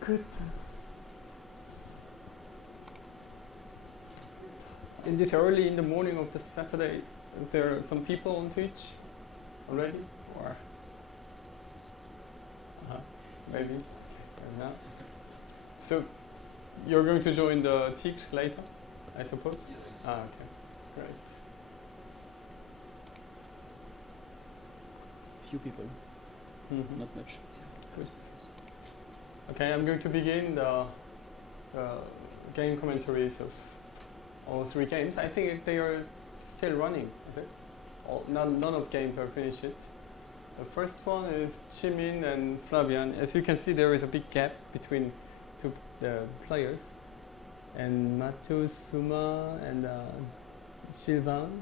Good. In this early in the morning of the Saturday, is there some people on Twitch already? Or maybe not. So you're going to join the TIGGRE later, I suppose? Yes. Okay, great. Few people, not much. Good. Okay, I'm going to begin the game commentaries of all three games. I think they are still running. Okay? None of games are finished yet. The first one is Chimin and Flavien. As you can see, there is a big gap between two players. And Mateusz, Surma, and Sylvain,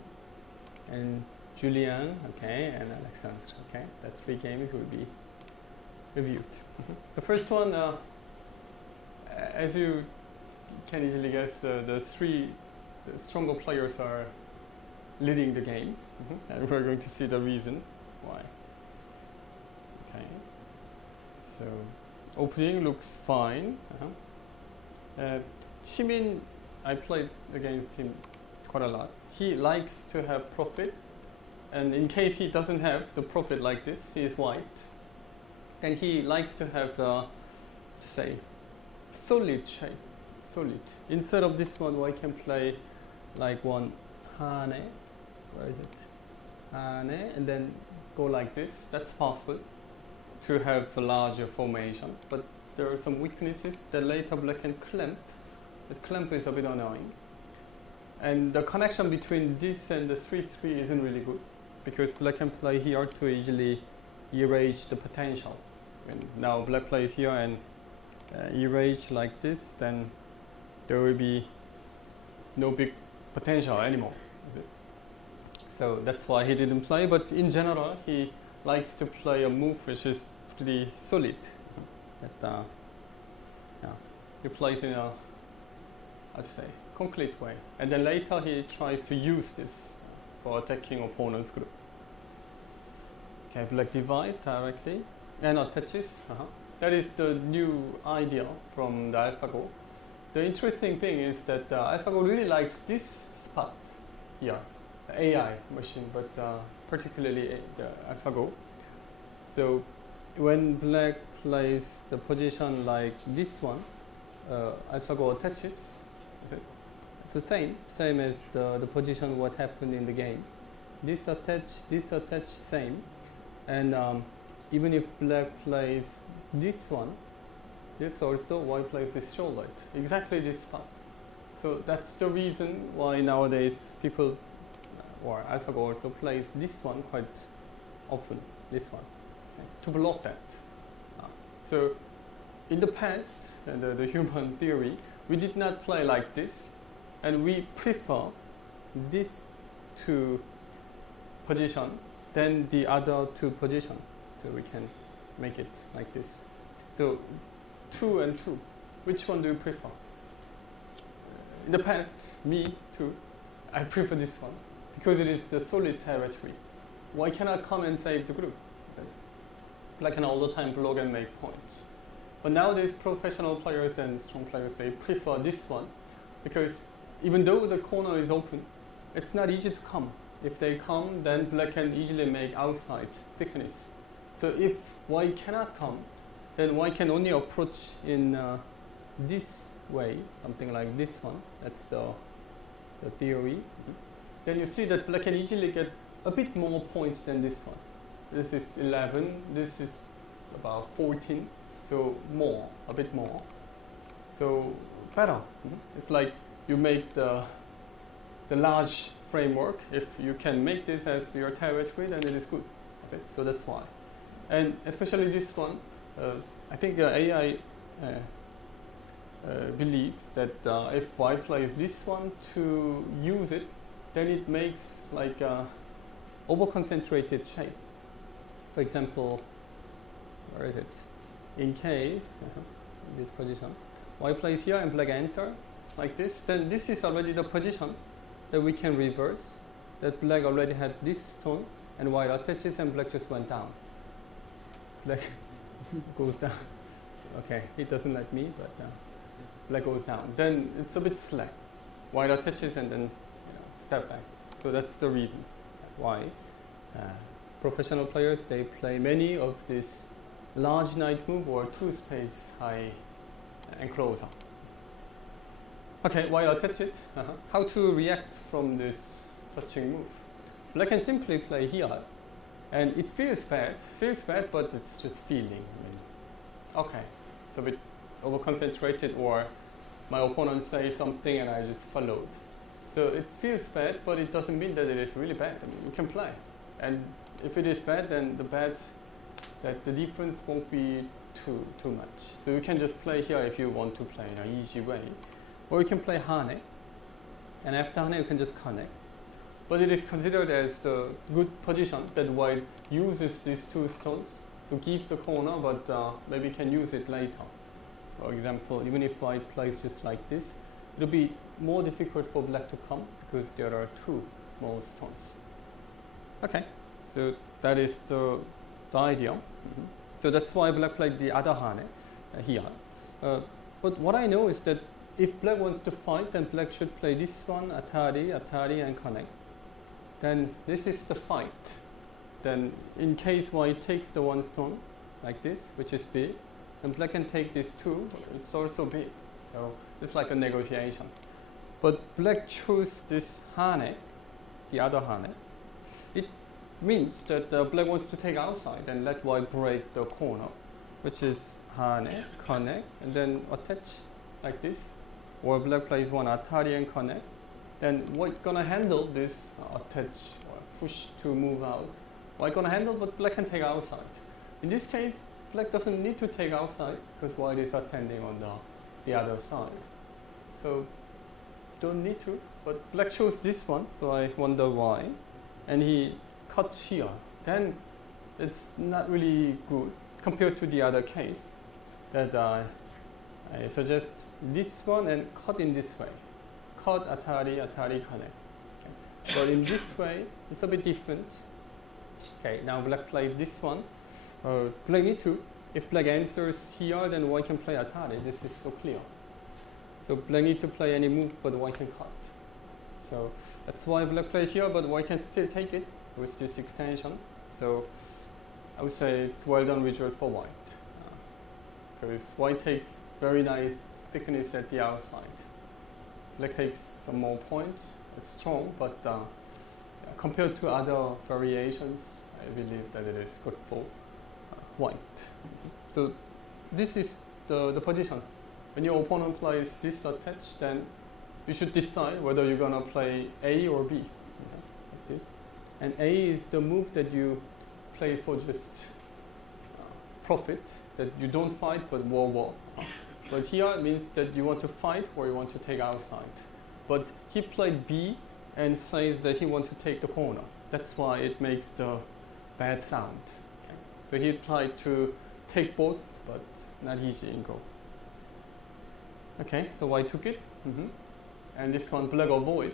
and Julien, okay, and Alexandr, okay. That three games will be reviewed. The first one, as you can easily guess, the three stronger players are leading the game, and we're going to see the reason why. Okay, so opening looks fine. Chimin, I played against him quite a lot. He likes to have profit, and in case he doesn't have the profit like this, he is white. And he likes to have, say, solid shape, solid. Instead of this one, I can play like one hane, where is it? Hane, and then go like this. That's possible to have a larger formation, but there are some weaknesses that later black can clamp. The clamp is a bit annoying. And the connection between this and the 3-3 isn't really good, because black can play here to easily erase the potential. And now black plays here and erase like this, then there will be no big potential anymore. So that's why he didn't play, but in general he likes to play a move which is pretty solid. That he plays in a, I'd say, concrete way. And then later he tries to use this for attacking opponent's group. Okay, black divide directly and attaches. That is the new idea from the AlphaGo. The interesting thing is that AlphaGo really likes this spot here, the AI machine, but particularly the AlphaGo. So when black plays the position like this one, AlphaGo attaches. Okay. It's the same as the position what happened in the games. This attach, same. And even if black plays this one, this also, white plays this shoulder, exactly this spot. So that's the reason why nowadays people, or AlphaGo also plays this one quite often, this one, okay, to block that. So in the past, the human theory, we did not play like this, and we prefer this two position than the other two positions. So we can make it like this. So 2 and 2, which one do you prefer? In the past, me too, I prefer this one because it is the solid territory. Why cannot come and save the group? Black can all the time block and make points. But nowadays, professional players and strong players, they prefer this one because even though the corner is open, it's not easy to come. If they come, then black can easily make outside thickness. So if white cannot come, then white can only approach in this way, something like this one. That's the theory. Then you see that black can easily get a bit more points than this one. This is 11, this is about 14, so more, a bit more. So better. It's like you make the large framework. If you can make this as your territory, then it is good. Okay, so that's why. And especially this one, I think the AI believes that if white plays this one to use it, then it makes like a over-concentrated shape. For example, where is it? In case, this position, white plays here and black answer like this, then this is already the position that we can reverse. That black already had this stone, and white attaches and black just went down. Black goes down. Okay, he doesn't like me, but black goes down. Then it's a bit slack. White attaches and then step back. So that's the reason why professional players, they play many of this large knight move or two space high enclosure. Okay, while attach it, how to react from this touching move? Black can simply play here, and it feels bad, but it's just feeling. I mean, okay, it's a bit over-concentrated, or my opponent says something and I just followed. So it feels bad, but it doesn't mean that it is really bad. I mean, you can play, and if it is bad, then the difference won't be too much. So you can just play here if you want to play in an easy way. Or you can play Hane, and after Hane you can just connect. But it is considered as a good position that white uses these two stones to give the corner, but maybe can use it later. For example, even if white plays just like this, it will be more difficult for black to come because there are two more stones. Okay, so that is the idea. So that's why black played the other Hane here. But what I know is that if black wants to fight, then black should play this one, Atari, and connect. Then this is the fight. Then in case white takes the one stone, like this, which is big, then black can take this two, it's also big. So it's like a negotiation. But black chose this Hane, the other Hane. It means that black wants to take outside and let white break the corner, which is Hane, connect, and then attach like this. Or black plays one Atari and connect, then white gonna handle this attach or push to move out. White gonna handle, but black can take outside. In this case, black doesn't need to take outside because white is attending on the other side. So don't need to, but black chose this one, so I wonder why. And he cuts here. Then it's not really good compared to the other case that I suggest this one and cut in this way. Cut, Atari, connect. Okay. But in this way, it's a bit different. Okay, now black plays this one. Black need to. If black answers here, then white can play Atari. This is so clear. So black need to play any move, but white can cut. So that's why black plays here, but white can still take it with this extension. So I would say it's well done result for white. Because white takes very nice thickness at the outside. Black takes some more points. It's strong, but compared to other variations, I believe that it is good for white. So this is the position. When your opponent plays this attach, then you should decide whether you're gonna play A or B. Like this. And A is the move that you play for just profit, that you don't fight but war. But here it means that you want to fight or you want to take outside. But he played B and says that he wants to take the corner. That's why it makes the bad sound. Okay. So he tried to take both, but not easy in Go. Okay, so white took it. And this one black avoid.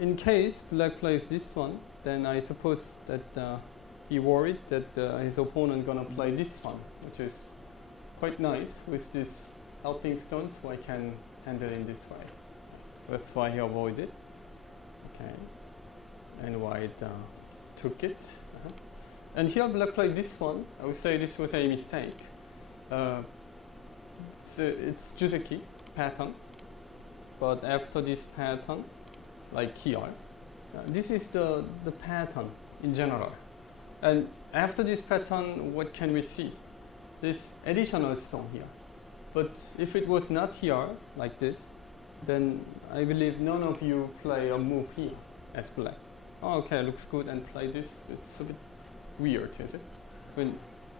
In case black plays this one, then I suppose that he worried that his opponent gonna play this one, which is quite nice with this helping stones, so I can handle in this way. That's why he avoided. Okay, and white took it. And here black played this one. I would say this was a mistake. So it's Juzeki pattern, but after this pattern, like here, this is the pattern in general. And after this pattern, what can we see? This additional stone here. But if it was not here, like this, then I believe none of you play a move here as black. Oh, okay, looks good, and play this. It's a bit weird, is it? I mean,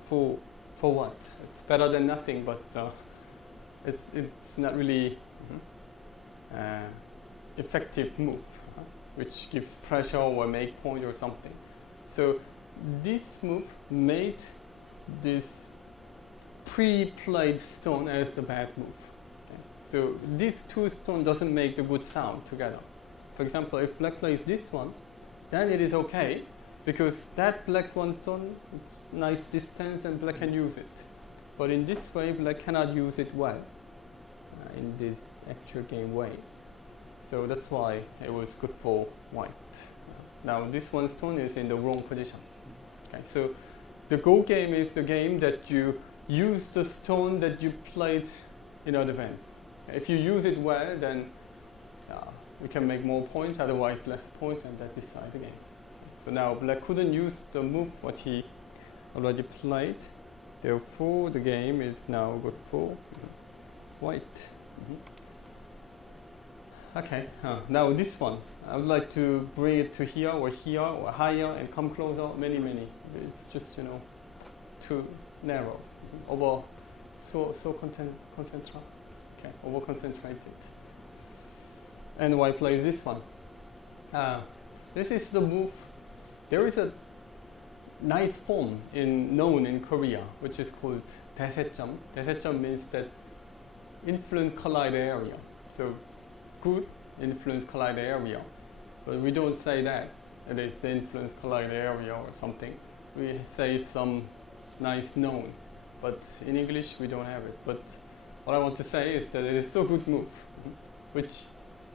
for what? It's better than nothing, but it's not really effective move, which gives pressure or make point or something. So this move made this pre-played stone as a bad move. Okay. So these two stones doesn't make a good sound together. For example, if black plays this one, then it is okay, because that black's one stone, it's nice distance and black can use it. But in this way, black cannot use it well, in this extra game way. So that's why it was good for white. Now this one stone is in the wrong position. Okay, so the Go game is the game that you use the stone that you played in advance. If you use it well, then we can make more points, otherwise less points, and that decides the game. So now black couldn't use the move what he already played. Therefore, the game is now good for white. Okay, now this one. I would like to bring it to here or higher and come closer, many. It's just, too narrow. Over, concentrate. Okay, over concentrated. And white plays this one. This is the move. There is a nice form known in Korea, which is called 대세점. 대세점 means that influence collide area. So good influence collide area. But we don't say that. It is the influence collide area or something. We say some nice known. But in English we don't have it. But what I want to say is that it is so good move, which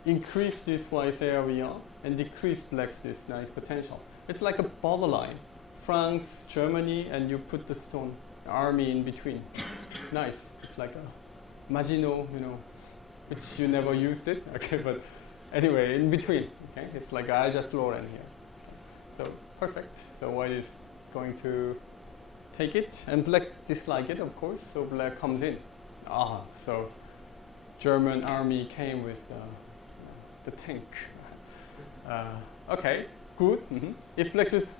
increase this white area and decrease black's this nice potential. It's like a bubble line. France, Germany, and you put the stone army in between. Nice. It's like a Maginot, which you never used it. Okay, but anyway, in between. Okay, it's like Alexandr here. So perfect. So white is going to take it, and black dislike it, of course. So black comes in. So German army came with the tank. Okay, good. If black just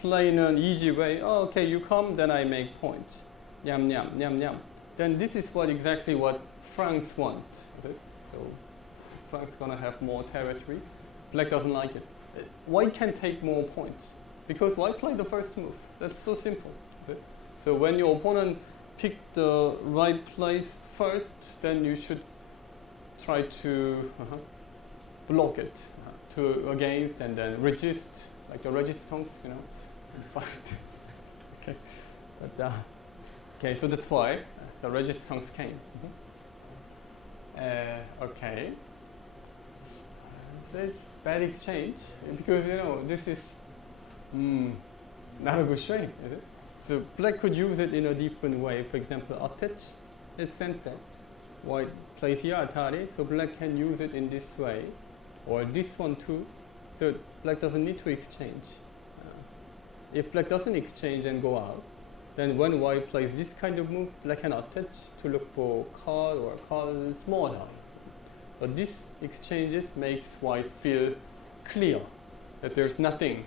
play in an easy way, okay, you come, then I make points. Yum, yum, yum, yum. Then this is exactly what France wants. Okay? So France is gonna have more territory. Black doesn't like it. White can take more points because white played the first move. That's so simple. Okay? So when your opponent pick the right place first, then you should try to block it to against and then resist, like the resistance, fight. Okay, but okay, so that's why the resistance came. Okay, that's bad exchange because this is not a good string, is it? So black could use it in a different way. For example, attach is center. White plays here atari, so black can use it in this way, or this one too. So black doesn't need to exchange. If black doesn't exchange and go out, then when white plays this kind of move, black can attach to look for card or card smaller. But this exchanges makes white feel clear that there's nothing.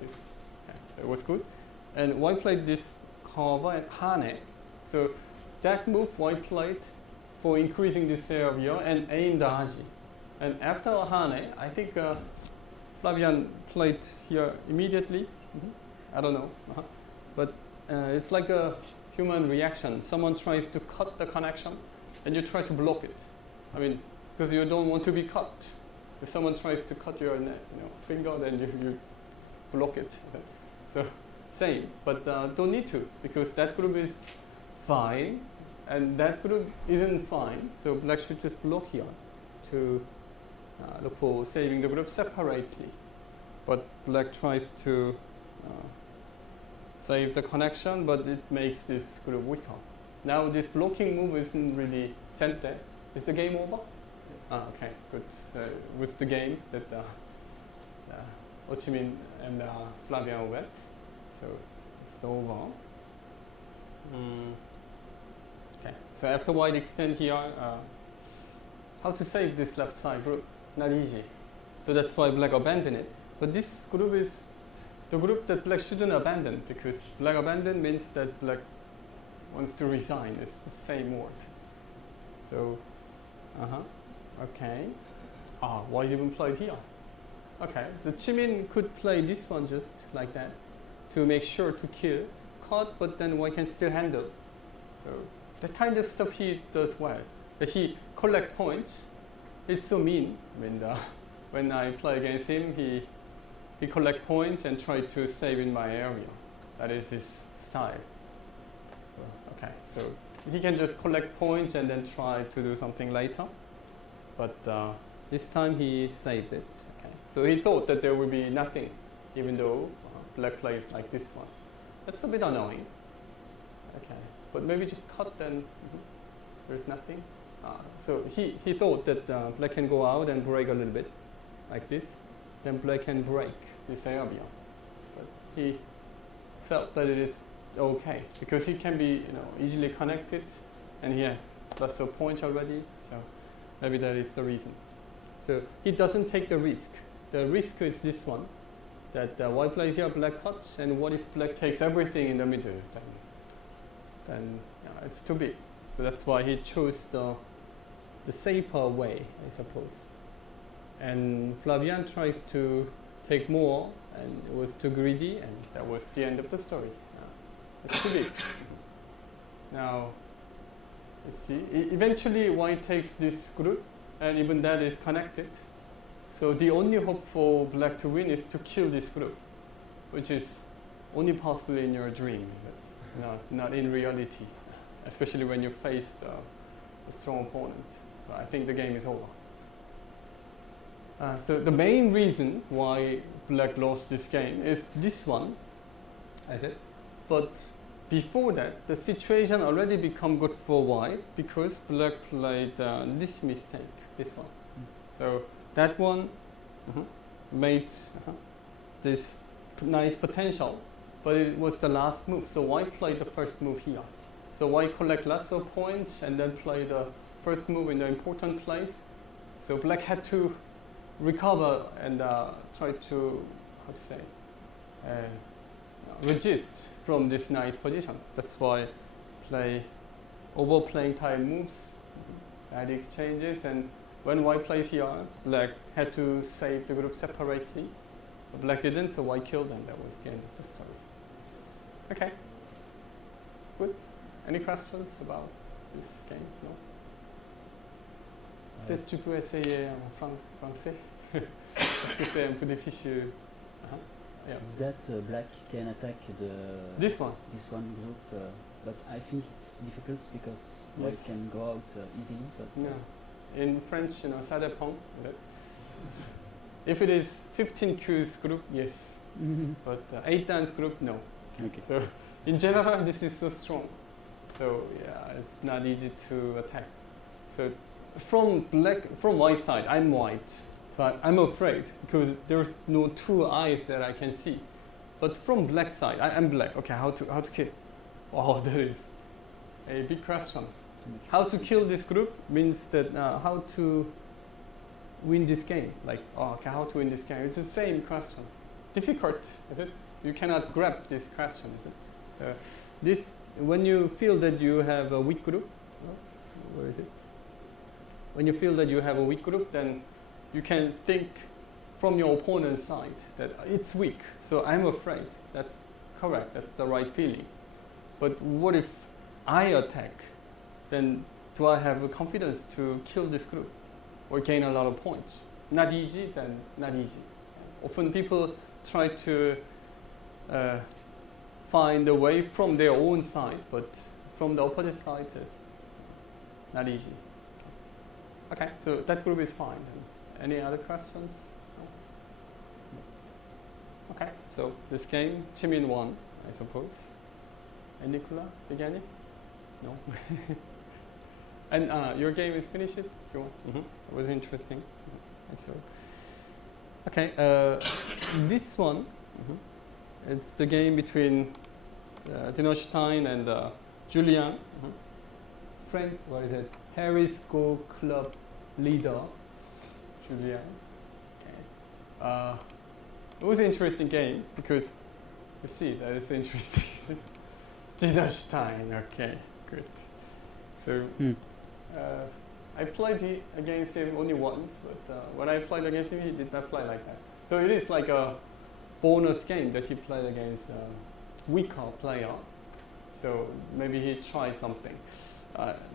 This, it was good. And white played this cover and hane. So that move white played for increasing this area and aim the haji. And after hane, I think Flavien played here immediately. I don't know. But it's like a human reaction. Someone tries to cut the connection and you try to block it. I mean, because you don't want to be cut. If someone tries to cut your finger, then you block it. So same, but don't need to, because that group is fine and that group isn't fine. So black should just block here to look for saving the group separately. But black tries to save the connection, but it makes this group weaker. Now this blocking move isn't really sent there. Is the game over? Okay, good. With the game that Chimin and Flavien were. So it's over. Okay, so after white extend here, how to save this left side group? Not easy. So that's why black abandoned it. But this group is the group that black shouldn't abandon, because black abandon means that black wants to resign. It's the same word. So, okay. White even played here. Okay, the Chimin could play this one just like that to make sure to kill, cut, but then white can still handle. So that kind of stuff he does well. That he collect points. It's so mean. I mean, when I play against him, he he collect points and try to save in my area. That is his style. Okay, so he can just collect points and then try to do something later. But this time he saved it. Okay. So he thought that there would be nothing, even though black plays like this one. That's a bit annoying. Okay, but maybe just cut then. There's nothing. So he thought that black can go out and break a little bit, like this. Then black can break this area. But he felt that it is okay because he can be easily connected, and he has lots of points already. So maybe that is the reason. So he doesn't take the risk. The risk is this one, that white plays here, black cuts, and what if black takes everything in the middle? Then it's too big. So that's why he chose the safer way, I suppose. And Flavien tries to take more, and it was too greedy, and that was the end of the story. It's too big. Now, let's see. Eventually, white takes this group, and even that is connected. So the only hope for black to win is to kill this group, which is only possible in your dream, not in reality, especially when you face a strong opponent. So I think the game is over. So the main reason why black lost this game is this one, I said. But before that, the situation already become good for white because black played this mistake, this one. So that one made this nice potential, but it was the last move. So white played the first move here. So white collect lots of points and then play the first move in the important place. So black had to recover and try to, resist from this nice position. That's why play overplaying time moves, bad exchanges, and when white plays here, black had to save the group separately. But black didn't, so white killed, and that was the end of the story. Okay, good. Any questions about this game? No? Peut-être tu peux essayer en français. Parce que c'est un peu difficile. Yeah. Is that black can attack this one group, but I think it's difficult because white can go out easily. But in French, ça dépend. If it is 15 Qs group, yes, but 8 dance group, no. Okay. So in general, this is so strong. So yeah, it's not easy to attack. So from white side, I'm white. But I'm afraid because there's no two eyes that I can see. But from black side, I'm black. Okay, how to kill? Oh, that is a big question. How to kill this group means that how to win this game. Like, okay, how to win this game? It's the same question. Difficult, is it? You cannot grab this question, is it? When you feel that you have a weak group, where is it? When you feel that you have a weak group, then you can think from your opponent's side that it's weak, so I'm afraid. That's correct, that's the right feeling. But what if I attack? Then do I have the confidence to kill this group or gain a lot of points? Not easy, then not easy. Often people try to find a way from their own side, but from the opposite side, it's not easy. Okay, so that group is fine. Any other questions? No? Okay, so this game, Chimin won, I suppose. And Nicola, beginning? No? And your game is finished? You want? It was interesting. So, okay, this one, it's the game between Dinerstein and Julien. Friend, what is it? Paris Go Club leader. Julien. Okay. It was an interesting game because you see that it's interesting. Dinerstein, okay, good. So I played against him only once, but when I played against him, he did not play like that. So it is like a bonus game that he played against a weaker player. So maybe he tried something.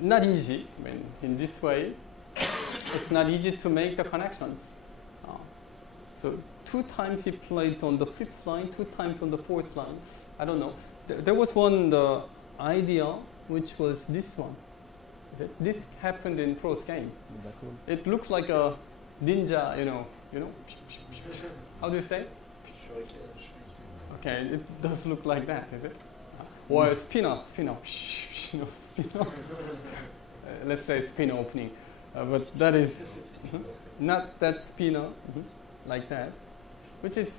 Not easy. I mean, in this way, it's not easy to make the connections. So 2 times he played on the 5th line, 2 times on the 4th line. I don't know. There was one idea which was this one. This happened in Praz game. It looks like a ninja, you know. How do you say? Okay, it does look like that, is it? Or spinner. Let's say spin opening. But that is not that spinner, like that, which is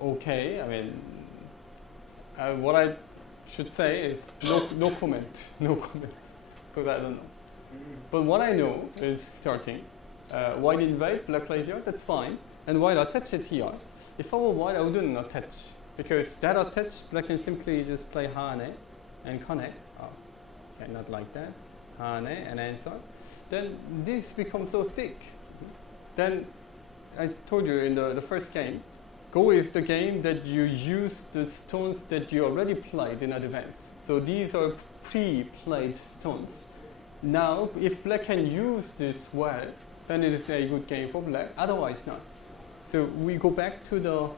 okay. I mean, what I should say is no comment, because I don't know. But what I know is starting, white invade, black plays here, that's fine, and white attaches here. If I were white, I wouldn't attach, because that attach, black can simply just play hane and connect. Okay, not like that. Hane and answer. Then this becomes so thick. Then I told you in the first game, Go is the game that you use the stones that you already played in advance. So these are pre-played stones. Now, if black can use this well, then it is a good game for black, otherwise not. So we go back to the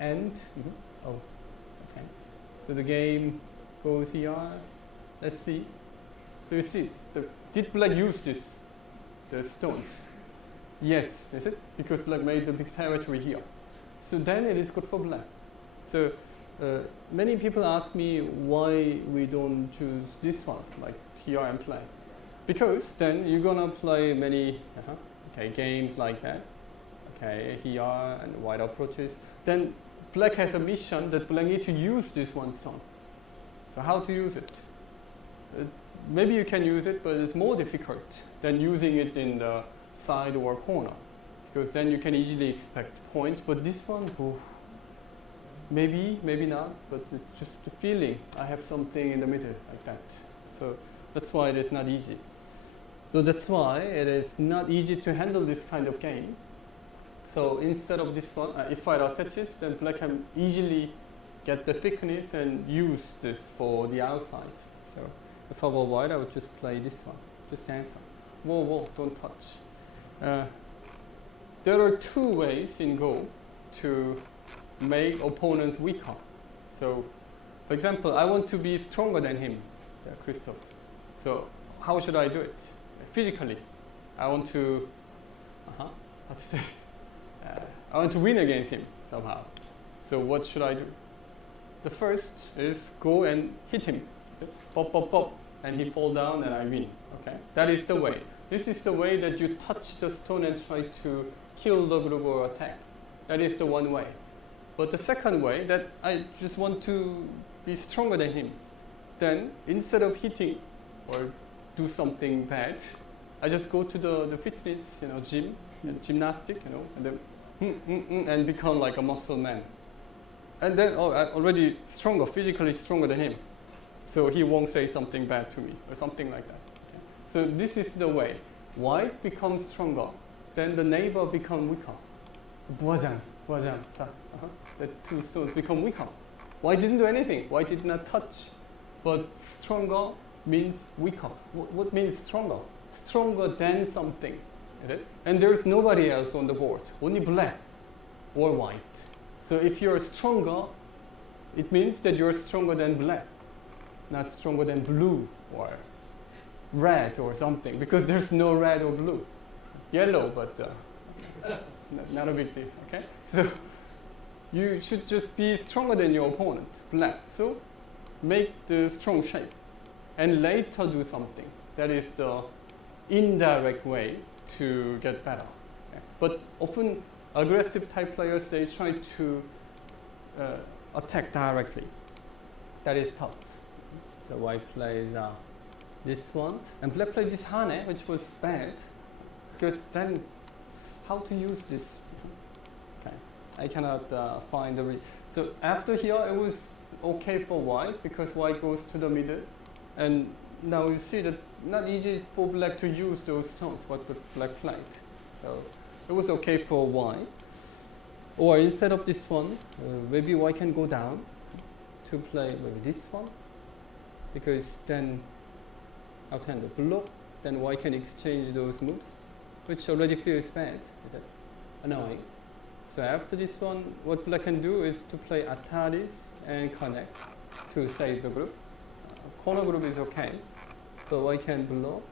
end. Oh, okay. So the game goes here. Let's see. So you see, did black use the stones? Yes, is it? Because black made the big territory here. So then it is good for black. So many people ask me why we don't choose this one, like here and play. Because then you're gonna play many games like that. Okay, here and white approaches. Then black has a mission that black need to use this one stone. So how to use it? Maybe you can use it, but it's more difficult than using it in the side or corner, because then you can easily expect points. But this one, maybe not, but it's just a feeling. I have something in the middle like that. So that's why it is not easy. So that's why it is not easy to handle this kind of game. So instead of this one, if white attaches, then black can easily get the thickness and use this for the outside. So if I were white, I would just play this one, just answer. Whoa, don't touch. There are 2 ways in Go to make opponents weaker. So, for example, I want to be stronger than him, Christoph. So, how should I do it? Physically, I want to, how to say? I want to win against him somehow. So, what should I do? The first is go and hit him. Pop, and he fall down and I win. Okay, that is the way. This is the way that you touch the stone and try to kill the group or attack. That is the one way. But the second way, that I just want to be stronger than him. Then, instead of hitting or do something bad, I just go to the fitness, gym, and gymnastic, and then and become like a muscle man. And then, I'm already stronger, physically stronger than him. So he won't say something bad to me or something like that. So this is the way. White becomes stronger, then the neighbor becomes weaker. The 2 stones become weaker. White didn't do anything. White did not touch. But stronger means weaker. What means stronger? Stronger than something. Is it? And there's nobody else on the board. Only black or white. So if you're stronger, it means that you're stronger than black, not stronger than blue or red or something, because there's no red or blue. Yellow, but not a big deal, okay? So you should just be stronger than your opponent, black. So make the strong shape and later do something. That is the indirect way to get better. Okay? But often aggressive type players, they try to attack directly. That is tough. So white plays this one, and black played this hane, which was bad, because then how to use this? Okay, I cannot find the so after here it was okay for white, because white goes to the middle, and now you see that not easy for black to use those stones what black played. So it was okay for white. Or instead of this one, maybe white can go down to play maybe this one, because then the block, then white can exchange those moves, which already feels bad, annoying. So after this one, what black can do is to play Ataris and connect to save the group. Corner group is okay, so I can block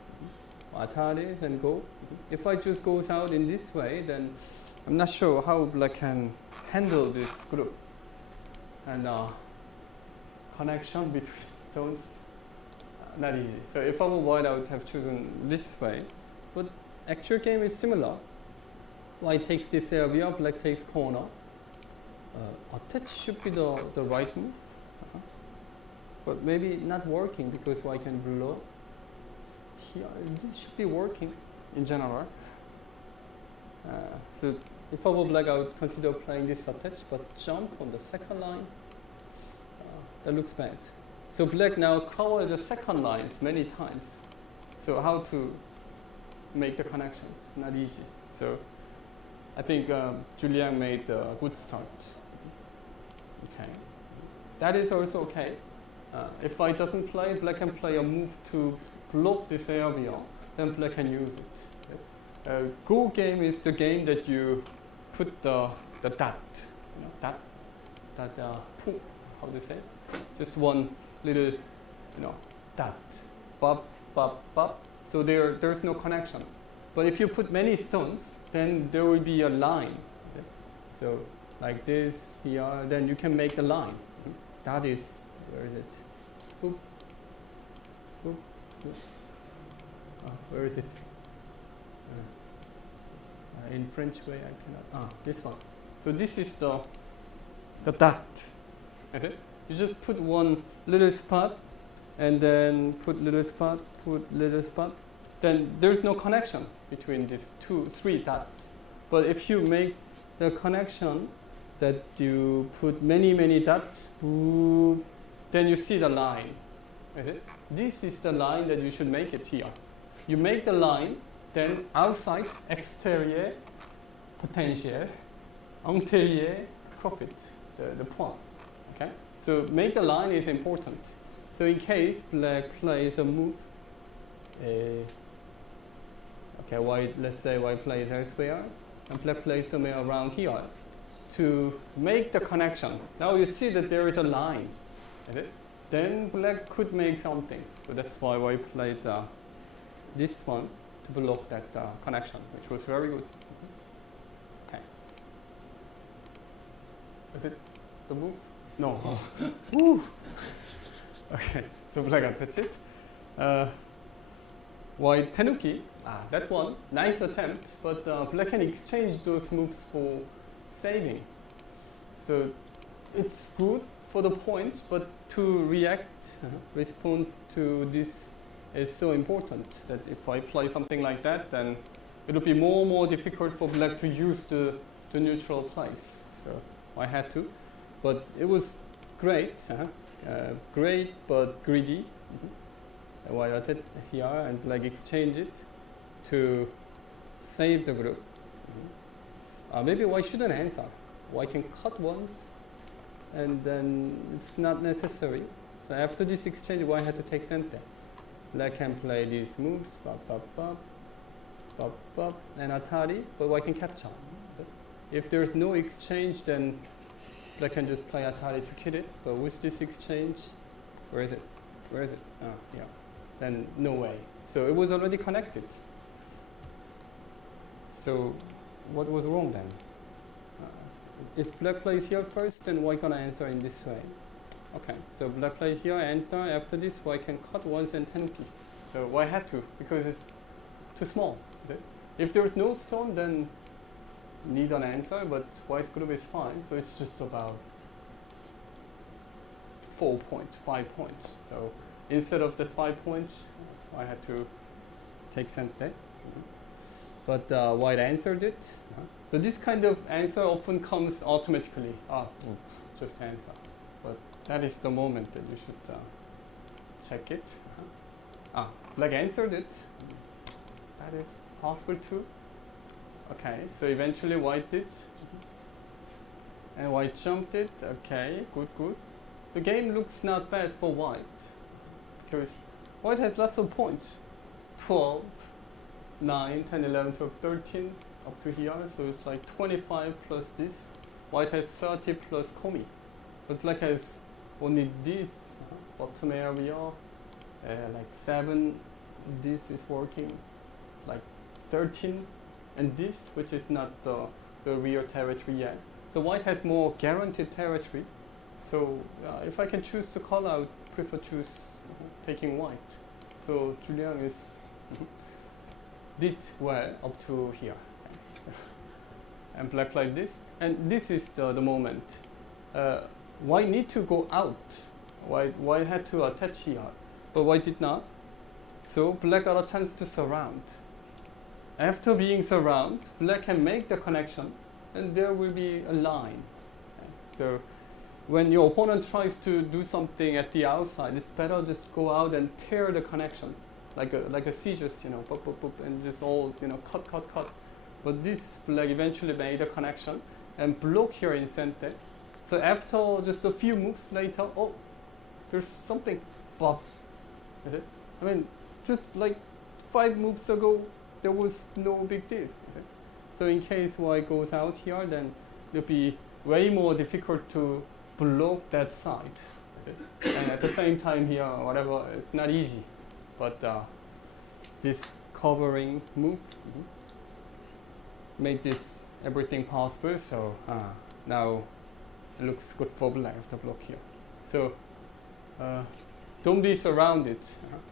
Ataris and go. If I just goes out in this way, then I'm not sure how black can handle this group. And connection between stones, not easy. So if I were white, I would have chosen this way. But actual game is similar. White takes this area, black takes corner. Attach should be the right move. But maybe not working because white can blow. Here, this should be working in general. So if I were black, I would consider playing this attach, but jump on the second line. That looks bad. So black now cover the second lines many times. So how to make the connection? Not easy. So I think Julien made a good start. Okay, that is also okay. If white doesn't play, black can play a move to block this area. Then black can use it. Go game is the game that you put the dot, you know, dot, how do you say it? Just one little, dot, bop, bop, bop. So there's no connection. But if you put many stones, then there will be a line. Okay? So like this here, then you can make a line. That is, where is it? Boop, boop, boop. Where is it? In French way, I cannot. This one. So this is the dot. Okay? You just put one little spot, and then put little spot, put little spot. Then there's no connection between these three dots. But if you make the connection that you put many dots, then you see the line. Okay? This is the line that you should make it here. You make the line, then outside, exterior, potential, interior, profit, the point. Okay? So make the line is important. So in case black plays a move, let's say white plays elsewhere, and black plays somewhere around here to make the connection. Now you see that there is a line. Okay? Then black could make something. So that's why white played this one to block that connection, which was very good. Okay. Is it the move? No. Woo. Okay. So black attach it. White tenuki. That one, nice attempt, but black can exchange those moves for saving. So it's good for the points, but to react, response to this is so important that if I play something like that, then it will be more and more difficult for black to use the neutral place. So I had to, but it was great. Great but greedy. White attach here and black exchange it to save the group. Maybe white shouldn't answer. White can cut once, and then it's not necessary. So after this exchange, white had to take center. Black can play these moves, bop, bop, bop, bop, bop, and Atari, but white can capture. If there's no exchange, then black can just play Atari to kill it. But with this exchange, where is it? Where is it? Yeah. Then no way. So it was already connected. So what was wrong then? If black plays here first, then white gonna answer in this way. Okay, so black plays here, answer. After this, white can cut once and tenuki. So white had to, because it's too small. Okay? If there's no stone, then need an answer, but white's group is fine. So it's just about 4 points, 5 points. So instead of the 5 points, I had to take center. But white answered it. So this kind of answer often comes automatically. Just answer. But that is the moment that you should check it. Black answered it. That is possible too. Okay, so eventually white did. And white jumped it. Okay, good. The game looks not bad for white. Because white has lots of points. 12, 9, 10, 11, 12, 13. up to here, so it's like 25 plus this. White has 30 plus komi, but black has only this bottom area, like 7. This is working, like 13, and this, which is not the real territory yet. So white has more guaranteed territory. So if I can choose the color, I would prefer choose taking white. So Julien is did well up to here, and black like this. And this is the moment. White need to go out. White had to attach here, but white did not. So black got a chance to surround. After being surrounded, black can make the connection, and there will be a line. So when your opponent tries to do something at the outside, it's better just go out and tear the connection, like a scissors, boop, boop, boop, and just all, cut. But this black eventually made a connection and block here in center. So after just a few moves later, oh, there's something, bop. Is it? I mean, just like 5 moves ago, there was no big deal. Okay? So in case white goes out here, then it'll be way more difficult to block that side. Okay? And at the same time here, whatever, it's not easy. But this covering move made this everything possible. So now it looks good for black to block here. So don't be surrounded.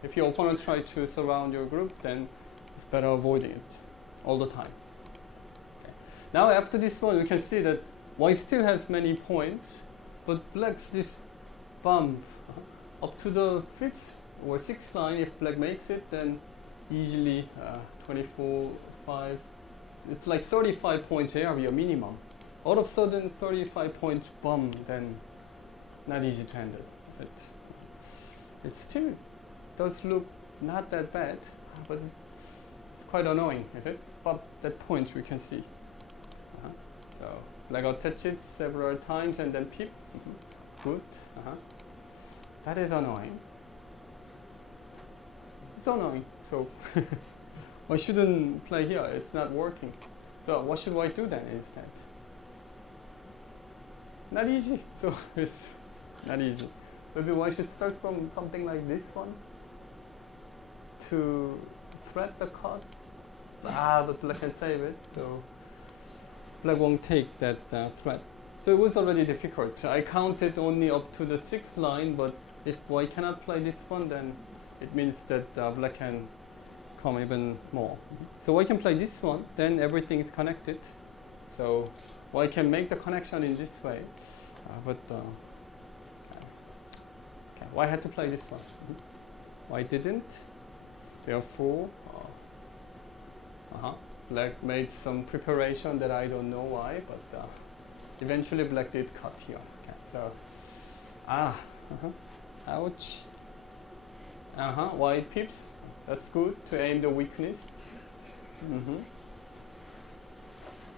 If your opponent tries to surround your group, then it's better avoiding it all the time. Okay. Now after this one, we can see that white still has many points, but black's this bump up to the 5th or 6th line. If black makes it, then easily 24, 5. It's like 35 points area minimum. All of a sudden 35 points bump, then not easy to handle. It still does look not that bad, but it's quite annoying, is it? But that point we can see. So like I'll touch it several times and then peep. Good. That is annoying. It's annoying. So I shouldn't play here. It's not working. So what should I do then instead? Not easy. So it's not easy. Maybe one should start from something like this one to thread the card. But black can save it, so black won't take that thread. So it was already difficult. I counted only up to the 6th line, but if white cannot play this one, then it means that black can come even more. So white can play this one, then everything is connected. So white can make the connection in this way, but white had to play this one. White didn't. Therefore, black made some preparation that I don't know why, but eventually black did cut here. Okay. So, ouch. White pips. That's good to aim the weakness.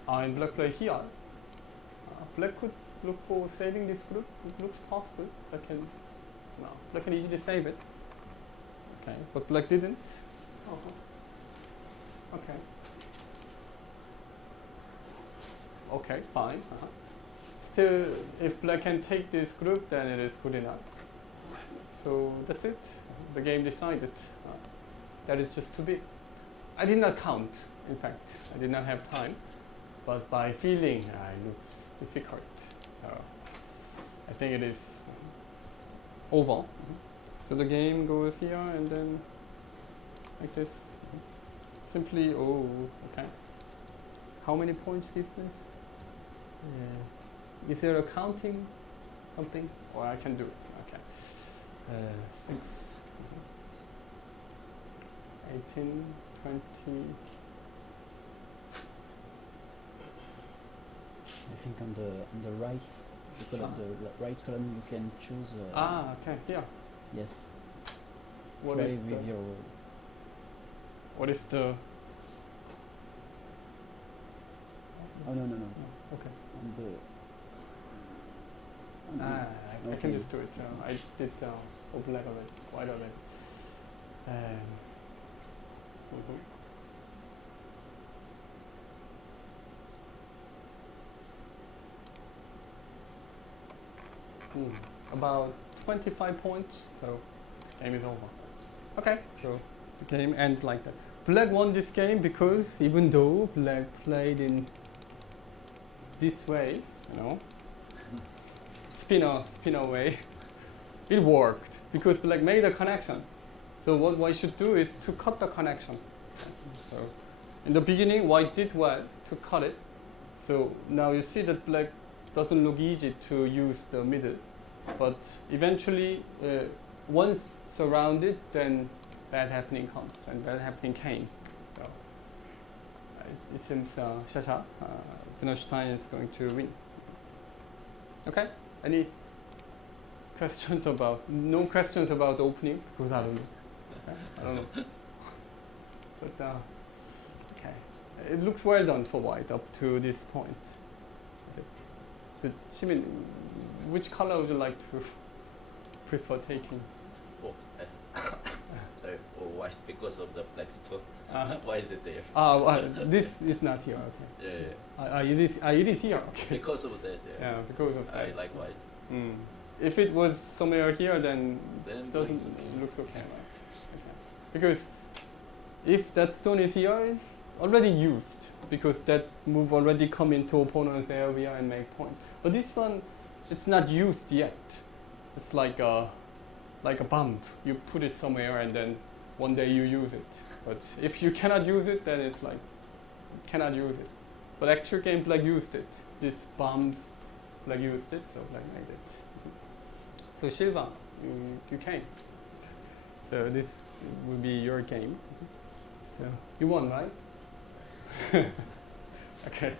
And black play here. Black could look for saving this group. It looks possible. Black can easily save it. Okay, but black didn't. Okay. Okay, fine. Still, if black can take this group, then it is good enough. So that's it. The game decided. That is just too big. I did not count, in fact. I did not have time. But by feeling, it looks difficult. So I think it is over. So the game goes here and then like this. Simply, okay. How many points difference? Is there a counting something? Or I can do it. Okay. 6, 18, 20. I think on the right, the right column, you can choose. Okay, here. Yes. What Try is with your. What is the? Oh no. Okay. On the. I can just do it. I did Aubelle of it, quite of it. about 25 points, so game is over. Okay, so the game ends like that. Black won this game because even though black played in this way, you know, spinner way, it worked because black made a connection. So what white should do is to cut the connection. So in the beginning, white did well to cut it. So now you see that black doesn't look easy to use the middle, but eventually, once surrounded, then bad happening comes, and bad happening came. So it seems Dinerstein is going to win. Okay? Any questions about? No questions about the opening because I don't know. Okay? I don't know. But okay, it looks well done for white up to this point. Okay. So Chimin, which color would you like to prefer taking? Oh, sorry, white because of the black stone. Why is it there? This is not here. Okay. Yeah. It is here. Okay. Because of that. Yeah. Yeah, because of that. I like white. If it was somewhere here, then Then doesn't it's okay. looks okay, right? Okay. Because if that stone is here, it's already used because that move already come into opponent's area and make points. But this one, it's not used yet. It's like a bomb. You put it somewhere and then one day you use it. But if you cannot use it, then it's like you cannot use it. But actual game black used it. This bombs black used it, so black made it. So Sylvain, you came. So this will be your game. So you won, right? Okay.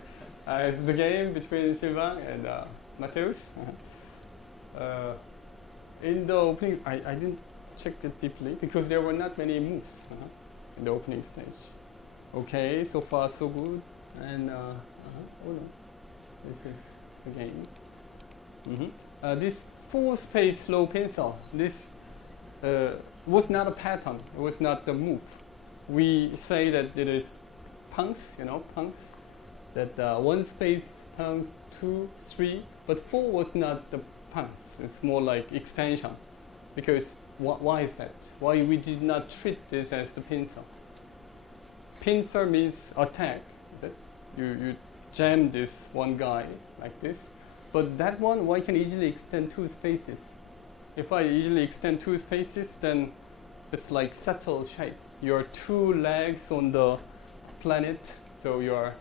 It's the game between Sylvain and Mateusz. In the opening, I didn't check it deeply because there were not many moves in the opening stage. Okay, so far so good. And oh no, this is the game. This 4-space slow pencil, this was not a pattern. It was not the move. We say that it is punks, punks. That 1 space punks, 2, 3, but 4 was not the punks. It's more like extension. Because why is that? Why we did not treat this as the pincer? Pincer means attack. That you jam this one guy like this. But that one, why can easily extend 2 spaces? If I easily extend 2 spaces, then it's like settled shape. Your 2 legs on the planet, so you're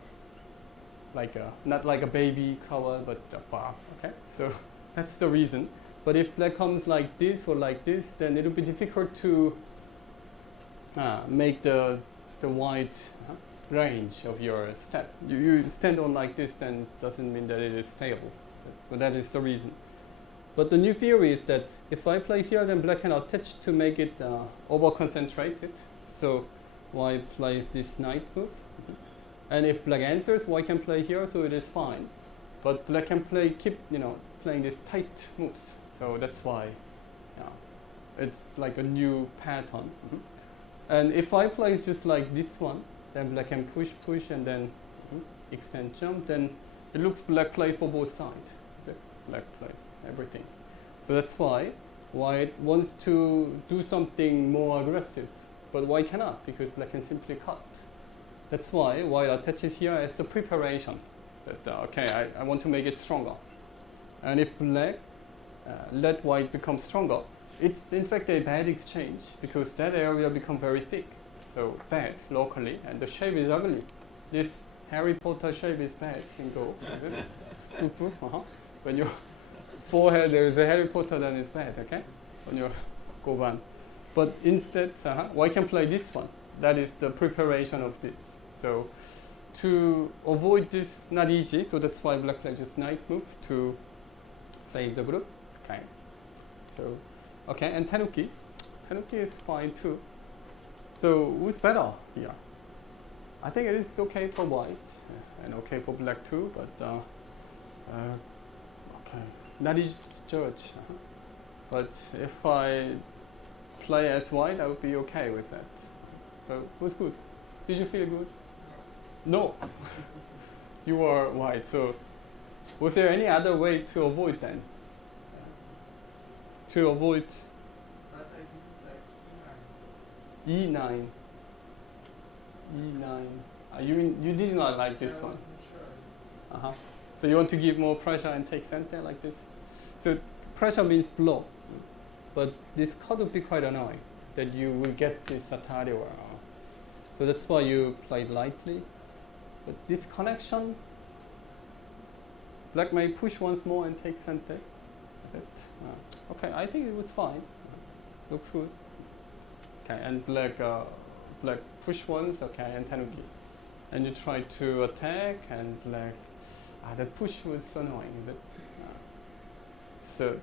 like not like a baby cow, but a bar. Okay, so that's the reason. But if black comes like this or like this, then it will be difficult to make the white range of your step. You stand on like this, then doesn't mean that it is stable. So that is the reason. But the new theory is that if I place here, then black can attach to make it over-concentrated. So white plays this knight move. And if black answers, white can play here, so it is fine. But black can keep playing these tight moves. So that's why it's like a new pattern. And if I place just like this one, then black can push, and then extend, jump, then it looks black play for both sides. Okay? Black play everything. So that's why white wants to do something more aggressive, but white cannot because black can simply cut. That's why white attaches here as a preparation. That okay, I want to make it stronger. And if black let white become stronger, it's in fact a bad exchange because that area becomes very thick. So bad locally, and the shape is ugly. This Harry Potter shape is bad. You can go. When your forehead there is a Harry Potter, then it's bad. Okay, on your goban. But instead, white can play this one. That is the preparation of this. So to avoid this, not easy. So that's why black plays just knight move to save the group. Okay. So okay, and Tanuki. Tanuki is fine too. So who's better here? I think it is okay for white and okay for black too, but okay, not easy to judge. But if I play as white, I would be okay with that. So it was good. Did you feel good? No. You are white. So was there any other way to avoid then? to avoid But I did like E9. e9. e9. You did not like this I one. wasn't sure. Uh-huh. So you want to give more pressure and take center like this? So pressure means block, but this card would be quite annoying, that you will get this Atari. So that's why you played lightly. But this connection, black may push once more and take center. Okay, I think it was fine. Looks good. Okay, and black push once, okay, and Tanuki. And you try to attack, and black, the push was annoying, but so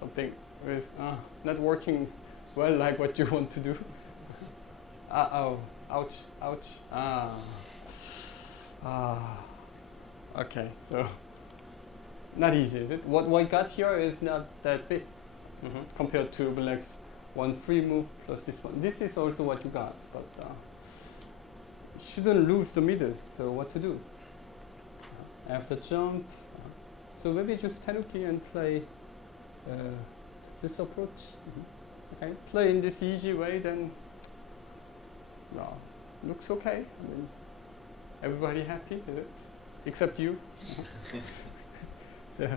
something was not working well like what you want to do. Oh, ouch, ouch. Okay, so not easy, is it? What white got here is not that big compared to black's 1-3 move plus this one. This is also what you got, but shouldn't lose the middle, so what to do? After jump, so maybe just Tanuki and play this approach. Okay, play in this easy way, then looks okay. I mean, everybody happy with it, except you. So,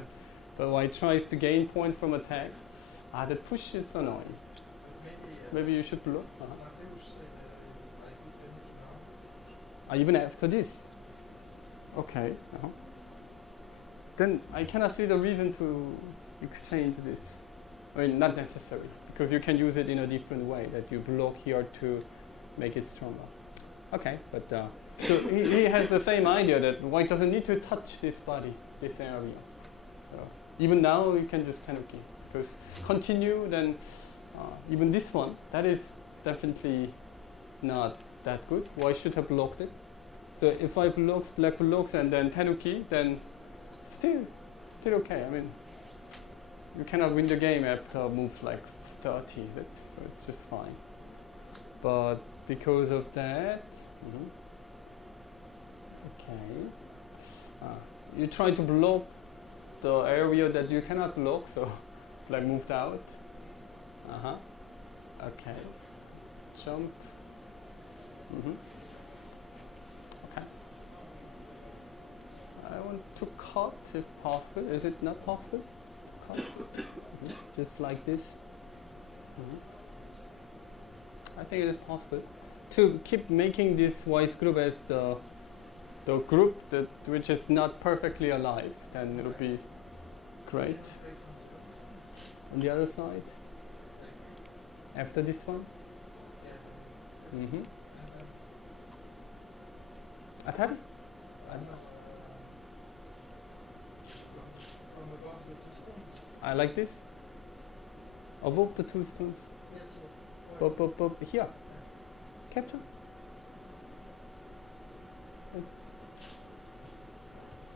but white tries to gain point from attack. The push is annoying. But Maybe you should block. Mateusz said that I could finish now. Even after this. Okay. Then I cannot see the reason to exchange this. I mean, not necessary, because you can use it in a different way, that you block here to make it stronger. Okay, but so he has the same idea that white doesn't need to touch this body, this area. So even now you can just Tanuki. Because continue, then even this one, that is definitely not that good. White should have blocked it. So if I block, black blocks and then Tanuki, then still okay. I mean, you cannot win the game after move like 30, so it's just fine. But because of that, okay, you try to block the area that you cannot block, so like moved out. Okay, jump. Okay. I want to cut if possible. Is it not possible? Cut. Just like this. I think it is possible to keep making this voice group as the group that which is not perfectly alive, then it will be great. On the other side, after this one. Attack? From above the two stones. I like this. Above the two stones. Yes. Here. Capture. Yes.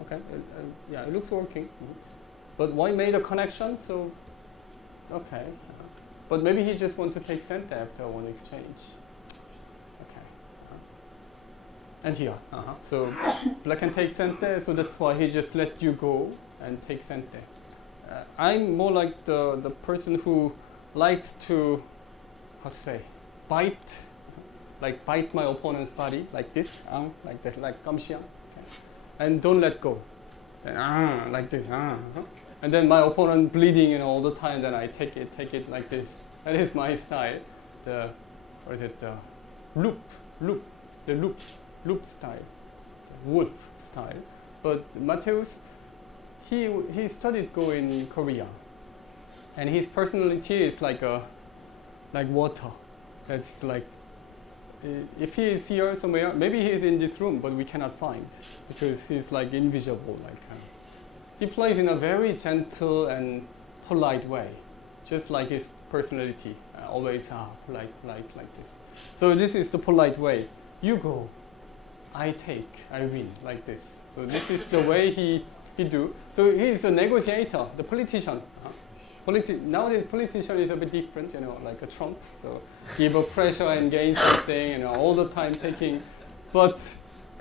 Okay. Yeah, it looks working. But why made a connection? So, okay. But maybe he just wants to take center after one exchange. Okay. And here. So black can take center, so that's why he just let you go and take center. I'm more like the person who likes to, how to say, bite my opponent's body like this, like that, like kamxiang, okay. And don't let go. And, like this, and then my opponent bleeding, all the time. Then I take it like this. That is my style. The loop style, the wolf style. But Mateusz, he studied Go in Korea, and his personality is like water. That's like, if he is here somewhere, maybe he is in this room, but we cannot find because he's like invisible. He plays in a very gentle and polite way, just like his personality. Always polite like this. So this is the polite way. You go, I take, I win, like this. So this is the way he do. So he is a negotiator, the politician. Nowadays politician is a bit different, like a Trump. So give a pressure and gain something, all the time taking. But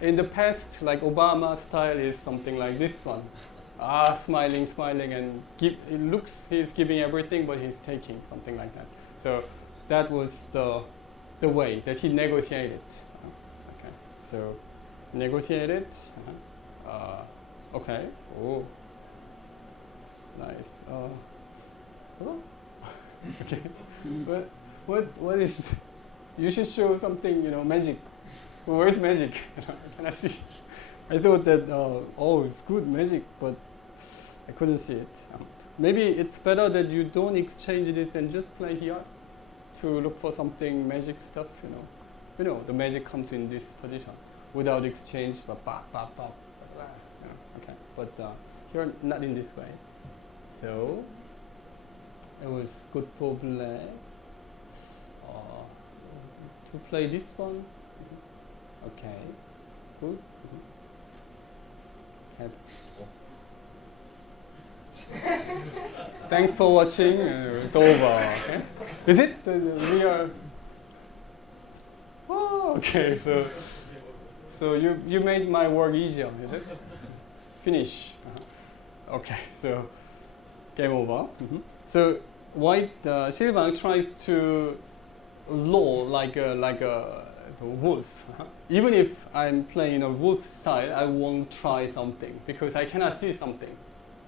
in the past, like Obama style is something like this one. smiling, and it looks he's giving everything, but he's taking something like that. So that was the way that he negotiated. Okay, so negotiated. Okay. Oh, nice. Oh. Okay. What is? You should show something. Magic. Where's magic? Can I see? I thought that it's good magic, but I couldn't see it. Maybe it's better that you don't exchange this and just play here to look for something magic stuff. The magic comes in this position without exchange. Okay, but here not in this way. So it was good for black to play this one. Okay, good. Thanks for watching. It's over. Okay? Is it? We are. Oh, okay. So you made my work easier. Is it? Finish. Okay. So game over. So white Sylvain tries to lure like a wolf. Even if I'm playing a wolf style, I won't try something because I cannot see something.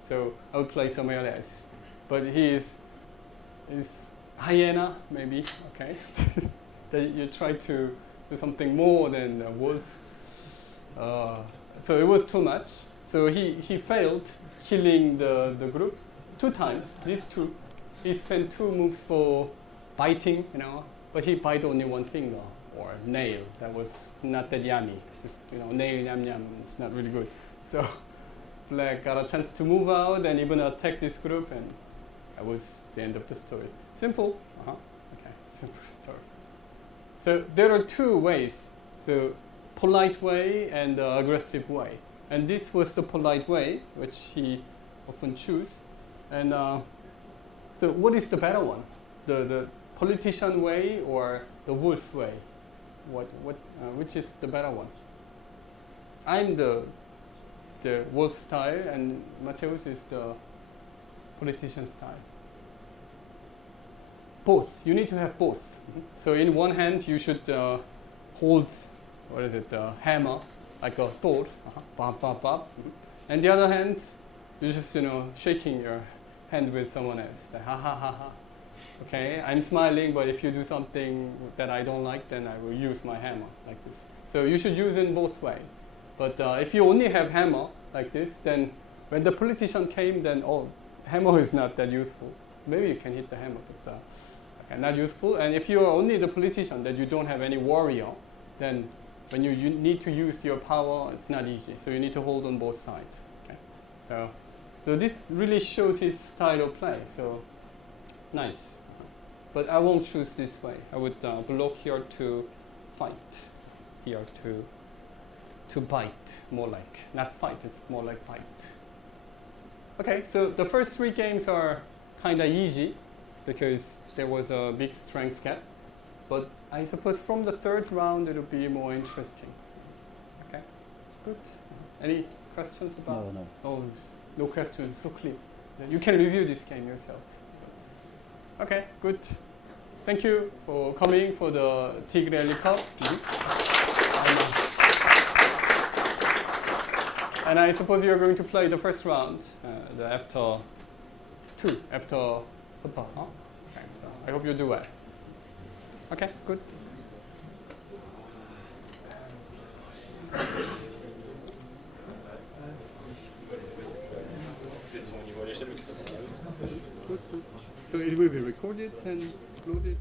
So I'll play somewhere else. But he is hyena maybe. Okay. That you try to do something more than a wolf. So it was too much. So he failed killing the group 2 times. These 2. He spent 2 moves for biting, but he bite only 1 finger or nail. That was not that yummy. Just, nail yum yum. It's not really good. So black got a chance to move out and even attack this group, and that was the end of the story. Simple. Okay. Simple story. So there are 2 ways: the polite way and the aggressive way. And this was the polite way, which he often choose. And so what is the better one? The politician way or the wolf way? Which is the better one? I'm the wolf style, and Mateusz is the politician style. Both. You need to have both. So in one hand you should hold hammer like a sword, and the other hand you just shaking your hand with someone else. Like, ha ha ha ha. Okay, I'm smiling, but if you do something that I don't like, then I will use my hammer like this. So you should use it both ways. But if you only have hammer like this, then when the politician came, then hammer is not that useful. Maybe you can hit the hammer, but okay, not useful. And if you are only the politician, that you don't have any warrior, then when you need to use your power, it's not easy. So you need to hold on both sides. Okay, so this really shows his style of play. So nice. But I won't choose this way. I would block here to fight, here to bite, more like. Not fight, it's more like bite. Okay, so the first 3 games are kind of easy because there was a big strength gap. But I suppose from the 3rd round it'll be more interesting. Okay, good. Any questions about? No. Oh, no questions, so clear. You can review this game yourself. Okay, good. Thank you for coming for the TIGGRE-Ellie Cup. And I suppose you're going to play the first round, after football, huh? Okay, so I hope you do well. Okay, good. Good. So it will be recorded and uploaded.